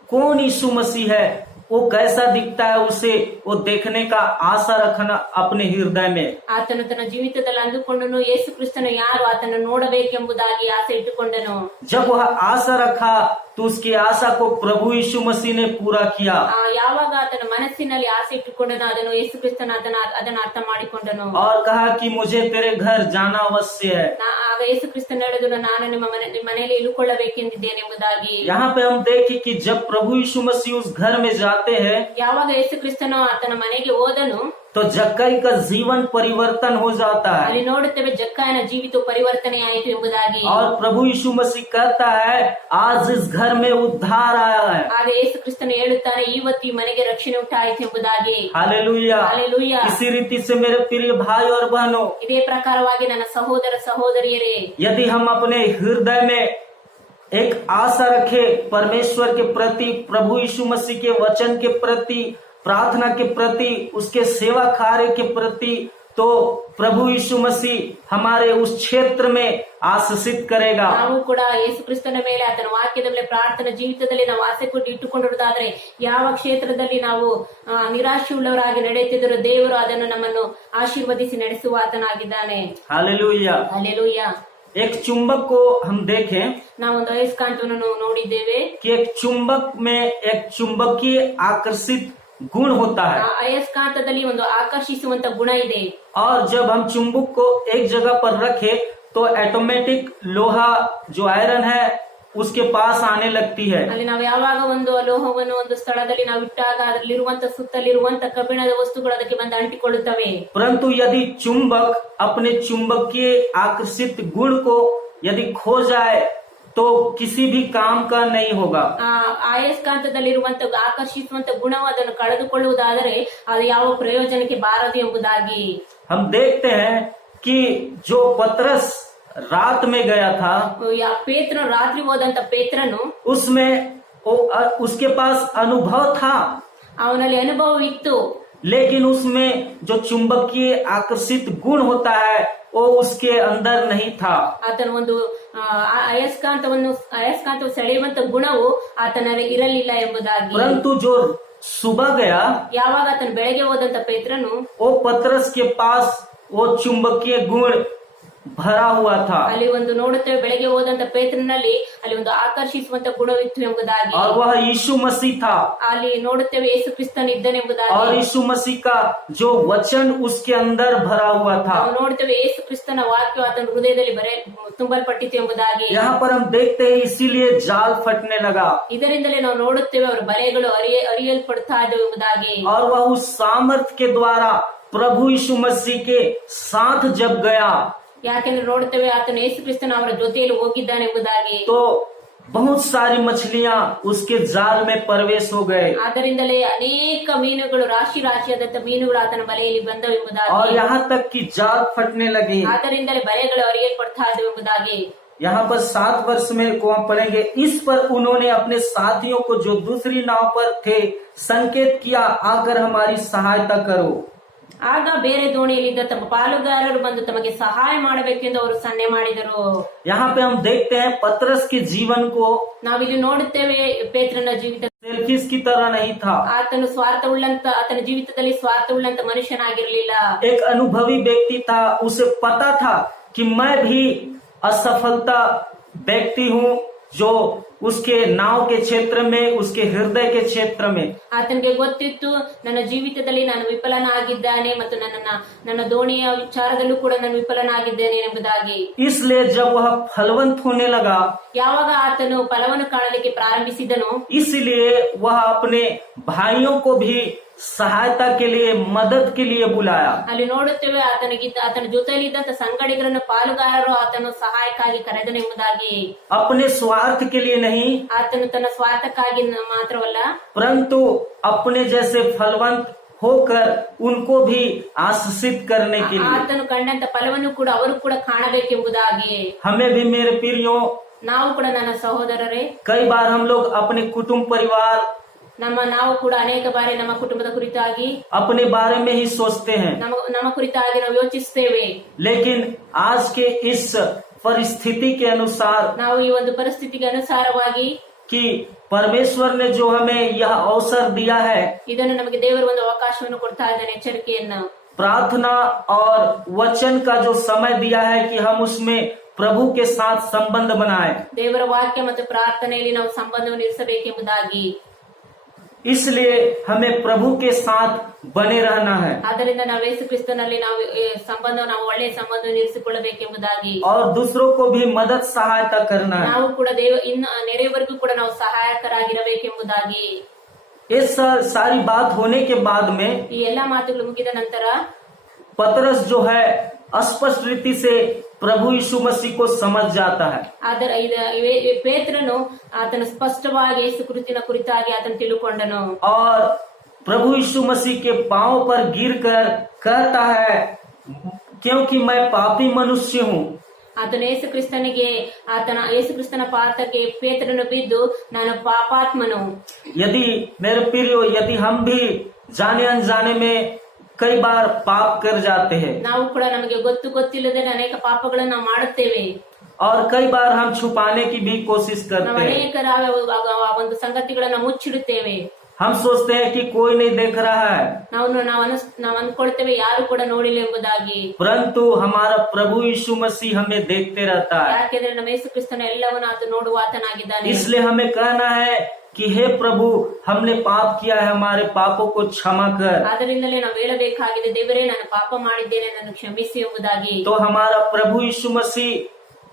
कौन यीशु मसीह है वो कैसा दिखता है उसे वो देखने का आशा रखना अपने हृदय में। ಆತನು ತನ್ನ ಜೀವಿತದಲ್ಲಿ ಅಂದುಕೊಂಡನು ಯೇಸು ಕ್ರಿಸ್ತನು ಯಾರು ಆತನು ನೋಡಬೇಕೆಂಬುದಾಗಿ ಆಸೆ ಇಟ್ಟುಕೊಂಡನು। जब वह आशा रखा तो उसकी आशा को प्रभु यीशु मसीह ने पूरा किया। ಯಾವಾಗ ಆತನ ಮನಸ್ಸಿನಲ್ಲಿ ಆಸೆ ಇಟ್ಟುಕೊಂಡನು ಅದನ್ನು ಯೇಸು ಕ್ರಿಸ್ತನು ಅದನ್ನು ಅರ್ಥ ಮಾಡಿಕೊಂಡನು। और कहा कि मुझे तेरे घर जाना अवश्य है। ಆಗ ಯೇಸು ಕ್ರಿಸ್ತನು ಹೇಳಿದನು ನಾನು ನಿಮ್ಮ ಮನೆಯಲ್ಲಿ ಇಳುಕೊಳ್ಳಬೇಕೆಂದಿದ್ದೇನೆ ಎಂಬುದಾಗಿ। यहाँ पे हम देखें कि जब प्रभु यीशु मसीह उस घर में जाते हैं ಯಾವಾಗ ಯೇಸು ಕ್ರಿಸ್ತನು ಆತನ ಮನೆಗೆ ಹೋದನು तो जक्कई का जीवन परिवर्तन हो जाता है। ಅಲ್ಲಿ ನೋಡುತ್ತೇವೆ ಜಕ್ಕಾಯನ ಜೀವಿತ ಪರಿವರ್ತನೆ ಆಯಿತು ಎಂಬುದಾಗಿ। और प्रभु यीशु मसीह कहता है आज इस घर में उद्धार आया है। ಆಗ ಯೇಸು ಕ್ರಿಸ್ತನು ಹೇಳುತ್ತಾನೆ ಇವತ್ತು ಈ ಮನೆಗೆ ರಕ್ಷಣೆ ಉಂಟಾಯಿತು ಎಂಬುದಾಗಿ। हालेलुया। हालेलुया। इसी रीति से मेरे प्रिय भाई और बहनों, ಇದೇ ಪ್ರಕಾರವಾಗಿ ನನ್ನ ಸಹೋದರ ಸಹೋದರಿಯರೇ, यदि हम अपने हृदय में एक आशा रखे परमेश्वर के प्रति, प्रभु यीशु मसीह के वचन के प्रति, प्रार्थना के प्रति, उसके सेवा कार्य के प्रति, तो प्रभु यीशु मसीह हमारे उस क्षेत्र में आशीषित करेगा। ನಾವು ಕೂಡ ಯೇಸು ಕ್ರಿಸ್ತನ ಮೇಲೆ ಆತನ ವಾಕ್ಯದ ಮೇಲೆ ಪ್ರಾರ್ಥನಾ ಜೀವಿತದಲ್ಲಿ ನಾವು ಆಸೆ ಕೊಟ್ಟು ಇಟ್ಟುಕೊಂಡಿರುವುದಾದ್ರೆ ಯಾವ ಕ್ಷೇತ್ರದಲ್ಲಿ ನಾವು ನಿರಾಶೆ ಉಳ್ಳವರಾಗಿ ನಡೆಯುತ್ತಿದ್ದರೂ ದೇವರು ಅದನ್ನು ನಮ್ಮನ್ನು ಆಶೀರ್ವದಿಸಿ ನಡೆಸುವ ಆತನಾಗಿದ್ದಾನೆ। हालेलुया। ಹಲ್ಲೆಲೂಯಾ। एक चुंबक को हम देखें ನಾವೊಂದು ಅಯಸ್ಕಾಂತವನ್ನು ನೋಡಿದ್ದೇವೆ कि एक चुंबक में एक चुंबकीय आकर्षित गुण होता है। ಅಯಸ್ಕಾಂತದಲ್ಲಿ ಒಂದು ಆಕರ್ಷಿಸುವಂತ ಗುಣ ಇದೆ। और जब हम चुंबक को एक जगह पर रखे तो ऑटोमेटिक लोहा जो आयरन है उसके पास आने लगती है। ಅಲ್ಲಿ ನಾವು ಯಾವಾಗ ಒಂದು ಲೋಹವನ್ನು ಒಂದು ಸ್ಥಳದಲ್ಲಿ ನಾವು ಇಟ್ಟಾಗ ಅದರಲ್ಲಿರುವಂತ ಸುತ್ತಲಿರುವಂತ ಕಬ್ಬಿಣದ ವಸ್ತುಗಳು ಅದಕ್ಕೆ ಬಂದು ಅಂಟಿಕೊಳ್ಳುತ್ತವೆ। परंतु यदि चुंबक अपने चुंबकीय आकर्षित गुण को यदि खो जाए तो किसी भी काम का नहीं होगा। ಅಯಸ್ಕಾಂತದಲ್ಲಿರುವಂತ ಆಕರ್ಷಿಸುವಂತ ಗುಣವು ಅದನ್ನು ಕಳೆದುಕೊಳ್ಳುವುದಾದರೆ ಅದು ಯಾವ ಪ್ರಯೋಜನಕ್ಕೆ ಬಾರದು ಎಂಬುದಾಗಿ। हम देखते हैं कि जो पतरस रात में गया था ಪೇತ್ರನು ರಾತ್ರಿ ಹೋದಂತ ಪೇತ್ರನು उसमें उसके पास अनुभव था, ಅವನಲ್ಲಿ ಅನುಭವವಿತ್ತು, लेकिन उसमें जो चुंबकीय आकर्षित गुण होता है वो उसके अंदर नहीं था। ಆತನ ಒಂದು ಅಯಸ್ಕಾಂತವು ಸೆಳೆಯುವಂತ ಗುಣವು ಆತನಲ್ಲಿ ಇರಲಿಲ್ಲ ಎಂಬುದಾಗಿ। परंतु जो सुबह गया ಯಾವಾಗ ಆತನ ಬೆಳಗ್ಗೆ ಹೋದಂತ ಪೇತ್ರನು वो पतरस के पास वो चुंबकीय गुण भरा हुआ था ಅಲ್ಲಿ ಒಂದು ನೋಡುತ್ತೇವೆ ಬೆಳಗ್ಗೆ ಹೋದಂತ ಪೇತ್ರನಲ್ಲಿ ಅಲ್ಲಿ ಒಂದು ಆಕರ್ಷಿಸುವಂತ ಗುಣವಿತ್ತು ಎಂಬುದಾಗಿ। और वह यीशु मसीह था ಅಲ್ಲಿ ನೋಡುತ್ತೇವೆ ಯೇಸು ಕ್ರಿಸ್ತನು ಇದ್ದನೆಂಬುದಾಗಿ। और यीशु मसीह का जो वचन उसके अंदर भरा हुआ था। ನಾವು ನೋಡುತ್ತೇವೆ ಯೇಸು ಕ್ರಿಸ್ತನ ವಾಕ್ಯ ಆತನ ಹೃದಯದಲ್ಲಿ ತುಂಬಲ್ಪಟ್ಟಿತು ಎಂಬುದಾಗಿ। यहाँ पर हम देखते हैं इसीलिए जाल फटने लगा ಇದರಿಂದಲೇ ನಾವು ನೋಡುತ್ತೇವೆ ಅವರ ಬಲೆಗಳು ಅರಿಯಲ್ಪಡ್ತಾ ಇದ್ದವು ಎಂಬುದಾಗಿ। और वह उस सामर्थ के द्वारा प्रभु यीशु मसीह के साथ जब गया ಯಾಕೆಂದ್ರೆ ನೋಡುತ್ತೇವೆ ಆತನ ಯೇಸು ಕ್ರಿಸ್ತನ ಅವರ ಜೊತೆಯಲ್ಲಿ ಹೋಗಿದ್ದಾನೆ ಎಂಬುದಾಗಿ। तो बहुत सारी मछलियां उसके जाल में प्रवेश हो गए ಆದ್ದರಿಂದಲೇ ಅನೇಕ ಮೀನುಗಳು ರಾಶಿಯಾದಂತ ಮೀನುಗಳು ಆತನ ಬಲೆಯಲ್ಲಿ ಬಂದವು ಎಂಬುದಾಗಿ। और यहाँ तक कि जाल फटने लगे। ಆದ್ದರಿಂದಲೇ ಬಲೆಗಳು ಅರಿಯಲ್ಪಡ್ತಾ ಇದ್ದವು ಎಂಬುದಾಗಿ। यहाँ पर 7 वर्ष में को हम पढ़ेंगे। इस पर उन्होंने अपने साथियों को जो दूसरी नाव पर थे संकेत किया आकर हमारी सहायता करो। ಆಗ ಬೇರೆ ದೋಣಿಯಲ್ಲಿದ್ದ ತಮ್ಮ ಪಾಲುಗಾರರು ಬಂದು ತಮಗೆ ಸಹಾಯ ಮಾಡಬೇಕೆಂದು ಅವರು ಸನ್ನೆ ಮಾಡಿದರು। यहाँ पे हम देखते हैं पतरस के जीवन को ನಾವಿಲ್ಲಿ ನೋಡುತ್ತೇವೆ ಪೇತ್ರನ ಜೀವಿತ सेल्फिश की तरह नहीं था। ಆತನು ಆತನ ಜೀವಿತದಲ್ಲಿ ಸ್ವಾರ್ಥವುಳ್ಳಂತ ಮನುಷ್ಯನಾಗಿರಲಿಲ್ಲ। एक अनुभवी व्यक्ति था, उसे पता था कि मैं भी असफलता व्यक्ति हूँ जो उसके नाव के क्षेत्र में, उसके हृदय के क्षेत्र में। ಆತನಿಗೆ ಗೊತ್ತಿತ್ತು ನನ್ನ ಜೀವಿತದಲ್ಲಿ ನಾನು ವಿಫಲನಾಗಿದ್ದಾನೆ ಮತ್ತು ನನ್ನ ದೋಣಿಯ ವಿಚಾರದಲ್ಲೂ ಕೂಡ ನಾನು ವಿಫಲನಾಗಿದ್ದೇನೆ ಎಂಬುದಾಗಿ। इसलिए जब वह फलवंत होने लगा ಯಾವಾಗ ಆತನು ಫಲವನ್ನು ಕಾಣಲಿಕ್ಕೆ ಪ್ರಾರಂಭಿಸಿದನು इसलिए वह अपने भाइयों को भी सहायता के लिए, मदद के लिए बुलाया। ಅಲ್ಲಿ ನೋಡುತ್ತೇವೆ ಆತನ ಜೊತೆಯಲ್ಲಿದ್ದಂತ ಸಂಗಡಿಗರನ್ನು ಪಾಲುಗಾರರು ಆತನು ಸಹಾಯಕ್ಕಾಗಿ ಕರೆದನೆಂಬುದಾಗಿ। अपने स्वार्थ के लिए नहीं ಆತನು ತನ್ನ ಸ್ವಾರ್ಥಕ್ಕಾಗಿ ಮಾತ್ರವಲ್ಲ परंतु अपने जैसे फलवंत होकर उनको भी आशीषित करने के लिए। ಆತನು ಕಂಡಂತ ಫಲವನ್ನು ಕೂಡ ಅವರು ಕೂಡ ಕಾಣಬೇಕೆಂಬುದಾಗಿ। हमें भी मेरे प्रियो, ನಾವು ಕೂಡ ನನ್ನ ಸಹೋದರರೇ, कई बार हम लोग अपने कुटुंब परिवार ನಾವು ಕೂಡ ಅನೇಕ ಬಾರಿ ನಮ್ಮ ಕುಟುಂಬದ ಕುರಿತಾಗಿ अपने बारे में ही सोचते हैं, ನಮ್ಮ ಕುರಿತಾಗಿ ನಾವು ಯೋಚಿಸ್ತೇವೆ। लेकिन आज के इस परिस्थिति के अनुसार ನಾವು ಈ ಒಂದು ಪರಿಸ್ಥಿತಿಗೆ ಅನುಸಾರವಾಗಿ कि परमेश्वर ने जो हमें यह अवसर दिया है ಇದನ್ನು ನಮಗೆ ದೇವರು ಒಂದು ಅವಕಾಶವನ್ನು ಕೊಡ್ತಾ ಇದ್ದಾನೆ, ಎಚ್ಚರಿಕೆಯನ್ನು. प्रार्थना और वचन का जो समय दिया है कि हम उसमें प्रभु के साथ संबंध बनाए, ದೇವರ ವಾಕ್ಯ ಮತ್ತು ಪ್ರಾರ್ಥನೆಯಲ್ಲಿ ನಾವು ಸಂಬಂಧವನ್ನು ಇರಿಸಬೇಕೆಂಬುದಾಗಿ. इसलिए हमें प्रभु के साथ बने रहना है ಆದ್ದರಿಂದ ನಾವು ಯೇಸು ಕ್ರಿಸ್ತನಲ್ಲಿ ನಾವು ನಾವು ಒಳ್ಳೆಯ ಸಂಬಂಧವನ್ನು ಇರಿಸಿಕೊಳ್ಳಬೇಕೆಂಬುದಾಗಿ. और दूसरों को भी मदद सहायता करना है. ನಾವು ಕೂಡ ಇನ್ನು ನೆರೆಯವರೆಗೂ ಕೂಡ ನಾವು ಸಹಾಯಕರಾಗಿರಬೇಕೆಂಬುದಾಗಿ. ये सारी बात होने के बाद में ಈ ಎಲ್ಲಾ ಮಾತುಗಳು ಮುಗಿದ ನಂತರ पतरस जो है स्पष्ट रीति से प्रभु यीशु मसीह को समझ जाता है ಆದರೆ ಪೇತ್ರನು ಆತನು ಸ್ಪಷ್ಟವಾಗಿ ಯೇಸು ಕ್ರಿಸ್ತನ ಕುರಿತಾಗಿ ಆತನು ತಿಳುಕೊಂಡನು. और प्रभु यीशु मसीह के पांव पर गिरकर कहता है क्योंकि मैं पापी मनुष्य हूँ. ಆತನು ಯೇಸು ಕ್ರಿಸ್ತನ ಪಾದಕ್ಕೆ ಪೇತ್ರನು ಬಿದ್ದು, ನಾನು ಪಾಪಾತ್ಮನು. यदि मेरे प्रियो, यदि हम भी जाने अनजाने में कई बार पाप कर जाते हैं ನಾವು ಕೂಡ ನಮಗೆ ಗೊತ್ತಿಲ್ಲದೆ ಅನೇಕ ಪಾಪಗಳನ್ನು ನಾವು ಮಾಡುತ್ತೇವೆ. और कई बार हम छुपाने की भी कोशिश ನಾವು करते हैं. ಅನೇಕ ಒಂದು ಸಂಗತಿಗಳನ್ನು ಮುಚ್ಚಿಡುತ್ತೇವೆ. हम सोचते हैं कि कोई नहीं देख रहा है, ನಾವು ಅಂದ್ಕೊಳ್ತೇವೆ ಯಾರು ಕೂಡ ನೋಡಿಲ್ಲ ಎಂಬುದಾಗಿ. परंतु हमारा प्रभु यीशु मसीह हमें देखते रहता है. ಯಾಕೆಂದ್ರೆ ನಮ್ಮ ಯೇಸು ಕ್ರಿಸ್ತನ ಎಲ್ಲವನ್ನು ಆತ ನೋಡುವ ಆತನಾಗಿದ್ದಾನೆ. इसलिए हमें कहना है कि हे प्रभु, हमने पाप किया है, हमारे पापों को क्षमा कर. ಆದ್ದರಿಂದಲೇ ನಾವು ಹೇಳಬೇಕಾಗಿದೆ, ದೇವರೇ ನಾನು ಪಾಪ ಮಾಡಿದ್ದೇನೆ, ನನ್ನ ಕ್ಷಮಿಸಿ ಎಂಬುದಾಗಿ. तो हमारा प्रभु यीशु मसीह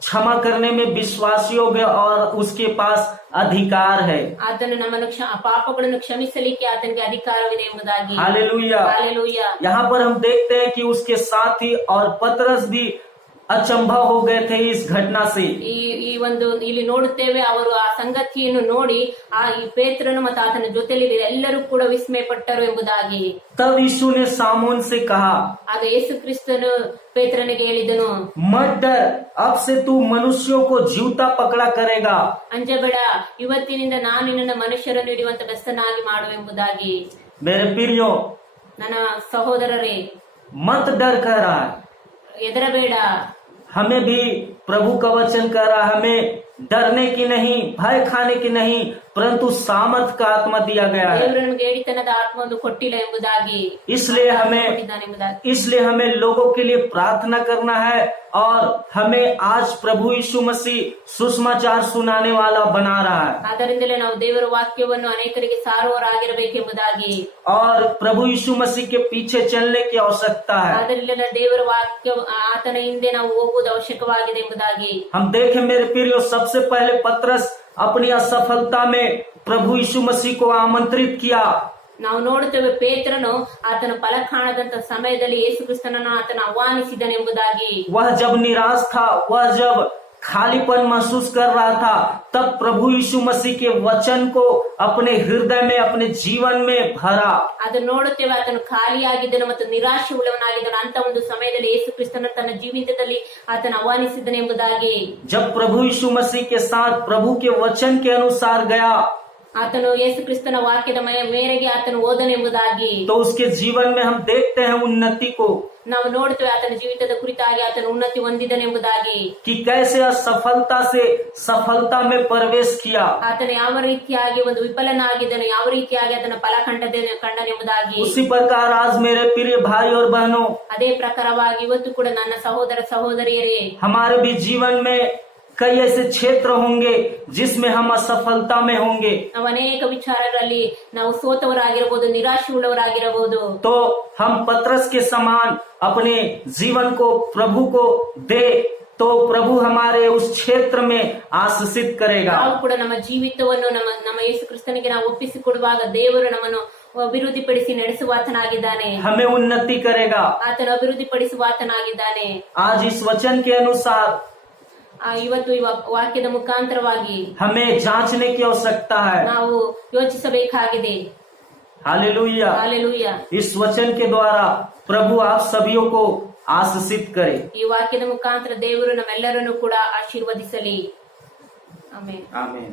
क्षमा करने में विश्वास योग्य और उसके पास अधिकार है. ಆತನು ನಮ್ಮನ್ನು ಪಾಪಗಳನ್ನು ಕ್ಷಮಿಸಲಿಕ್ಕೆ ಆತನಿಗೆ ಅಧಿಕಾರವಿದೆ ಎಂಬುದಾಗಿ. हालेलुया. हालेलुया. यहाँ पर हम देखते हैं कि उसके साथी और पतरस भी अचंभा हो गए थे इस घटना से. ಈ ಒಂದು ಇಲ್ಲಿ ನೋಡುತ್ತೇವೆ, ಅವರು ಆ ಸಂಗತಿಯನ್ನು ನೋಡಿ ಈ ಪೇತ್ರನು ಮತ್ತು ಆತನ ಜೊತೆಯಲ್ಲಿ ಎಲ್ಲರೂ ಕೂಡ ವಿಸ್ಮಯ ಪಟ್ಟರು ಎಂಬುದಾಗಿ. तब यीशु ने सामून से कहा, ಆಗ ಯೇಸು ಕ್ರಿಸ್ತನು ಪೇತ್ರನಿಗೆ ಹೇಳಿದನು, मत डर, अब से तू मनुष्यों को जीवता पकड़ा करेगा. ಅಂಜಬೇಡ, ಇವತ್ತಿನಿಂದ ನಾನು ನಿನ್ನನ್ನು ಮನುಷ್ಯರನ್ನು ಹಿಡಿಯುವಂತ ಬೆಸ್ತನಾಗಿ ಮಾಡುವೆಂಬುದಾಗಿ. मेरे प्रियो, ನನ್ನ ಸಹೋದರರೇ, मत डर कह रहा है. ಹೆದರಬೇಡ. हमें भी प्रभु का वचन कह रहा है, हमें डरने की नहीं, भय खाने की नहीं, परंतु सामर्थ का आत्मा दिया गया है. ದೇವರು ನಮಗೆ ಹೇಳಿತನದ ಆತ್ಮವನ್ನು ಕೊಟ್ಟಿಲ್ಲ ಎಂಬುದಾಗಿ. इसलिए हमें लोगों के लिए प्रार्थना करना है और हमें आज प्रभु यीशु मसीह सुसमाचार सुनाने वाला बना रहा है. ಆದ್ದರಿಂದಲೇ ನಾವು ದೇವರ ವಾಕ್ಯವನ್ನು ಅನೇಕರಿಗೆ ಸಾರುವವರಾಗಿರಬೇಕೆಂಬುದಾಗಿ. और प्रभु यीशु मसीह के पीछे चलने की आवश्यकता है. ಆದ್ದರಿಂದಲೇ ದೇವರ ವಾಕ್ಯ ಆತನ ಹಿಂದೆ ನಾವು ಹೋಗುವುದು ಅವಶ್ಯಕವಾಗಿದೆ ಎಂಬುದಾಗಿ. हम देखें मेरे प्रियो, सबसे पहले पतरस अपनी असफलता में प्रभु यीशु मसीह को आमंत्रित किया. ನಾವು ನೋಡುತ್ತೇವೆ, ಪೇತ್ರನು ಆತನ ಫಲ ಕಾಣದಂತ ಸಮಯದಲ್ಲಿ ಯೇಸು ಕ್ರಿಸ್ತನನ್ನು ಆತನ ಆಹ್ವಾನಿಸಿದನೆಂಬುದಾಗಿ. वह जब निराश था, वह जब खालीपन महसूस कर रहा था, तब प्रभु यीशु मसीह के वचन को अपने हृदय में, अपने जीवन में भरा. ಅದನ್ನು ನೋಡುತ್ತೇವೆ, ಆತನು ಖಾಲಿಯಾಗಿದ್ದನು ಮತ್ತು ನಿರಾಶೆ ಉಳ್ಳವನಾಗಿದ್ದನು. ಅಂತ ಒಂದು ಸಮಯದಲ್ಲಿ ಯೇಸು ಕ್ರಿಸ್ತನ ತನ್ನ ಜೀವಿತದಲ್ಲಿ ಆತನ ಆಹ್ವಾನಿಸಿದನೆಂಬುದಾಗಿ. जब प्रभु यीशु मसीह के साथ प्रभु के वचन के अनुसार गया, ಆತನು ಯೇಸು ಕ್ರಿಸ್ತನ ವಾಕ್ಯದ ಮೇರೆಗೆ ಆತನು ಹೋದನೆಂಬುದಾಗಿ. तो उसके जीवन में हम देखते हैं उन्नति को. ನಾವು ನೋಡ್ತೇವೆ ಆತನ ಜೀವಿತದ ಕುರಿತಾಗಿ ಆತನು ಉನ್ನತಿ ಹೊಂದಿದನೆಂಬುದಾಗಿ. कि कैसे असफलता से सफलता में प्रवेश किया. ಆತನು ಯಾವ ರೀತಿಯಾಗಿ ಒಂದು ವಿಫಲನಾಗಿದ್ದನು, ಯಾವ ರೀತಿಯಾಗಿ ಆತನ ಫಲ ಕಂಡನೆಂಬುದಾಗಿ. उसी प्रकार आज मेरे प्रिय भाई और बहनों, ಅದೇ ಪ್ರಕಾರವಾಗಿ ಇವತ್ತು ಕೂಡ ನನ್ನ ಸಹೋದರ ಸಹೋದರಿಯರೇ, हमारे भी जीवन में कई ऐसे क्षेत्र होंगे जिसमें हम असफलता में होंगे. ನಾವು ಅನೇಕ ವಿಚಾರಗಳಲ್ಲಿ ನಾವು ಸೋತವರಾಗಿರಬಹುದು, ನಿರಾಶೆ ಉಳ್ಳವರಾಗಿರಬಹುದು. तो हम पतरस के समान अपने जीवन को प्रभु को दे, तो प्रभु हमारे उस क्षेत्र में आशीषित करेगा. ನಾವು ಕೂಡ ನಮ್ಮ ಜೀವಿತವನ್ನು ನಮ್ಮ ಯೇಸು ಕ್ರಿಸ್ತನಿಗೆ ನಾವು ಒಪ್ಪಿಸಿಕೊಡುವಾಗ ದೇವರು ನಮ್ಮನ್ನು ಅಭಿವೃದ್ಧಿಪಡಿಸಿ ನಡೆಸುವಾತನಾಗಿದ್ದಾನೆ. हमें उन्नति करेगा. ಆತನು ಅಭಿವೃದ್ಧಿಪಡಿಸುವಾತನಾಗಿದ್ದಾನೆ. आज इस वचन के अनुसार ಇವತ್ತು ಈ ವಾಕ್ಯದ ಮುಖಾಂತರವಾಗಿ हमें जांचने की आवश्यकता है. ನಾವು ಯೋಚಿಸಬೇಕಾಗಿದೆ. हालेलुया. हालेलुया. इस वचन के द्वारा प्रभु आप सभियों को आशीषित करे. ಈ ವಾಕ್ಯದ ಮುಖಾಂತರ ದೇವರು ನಮ್ಮೆಲ್ಲರನ್ನು ಕೂಡ ಆಶೀರ್ವದಿಸಲಿ. ಆಮೆನ್. आमीन.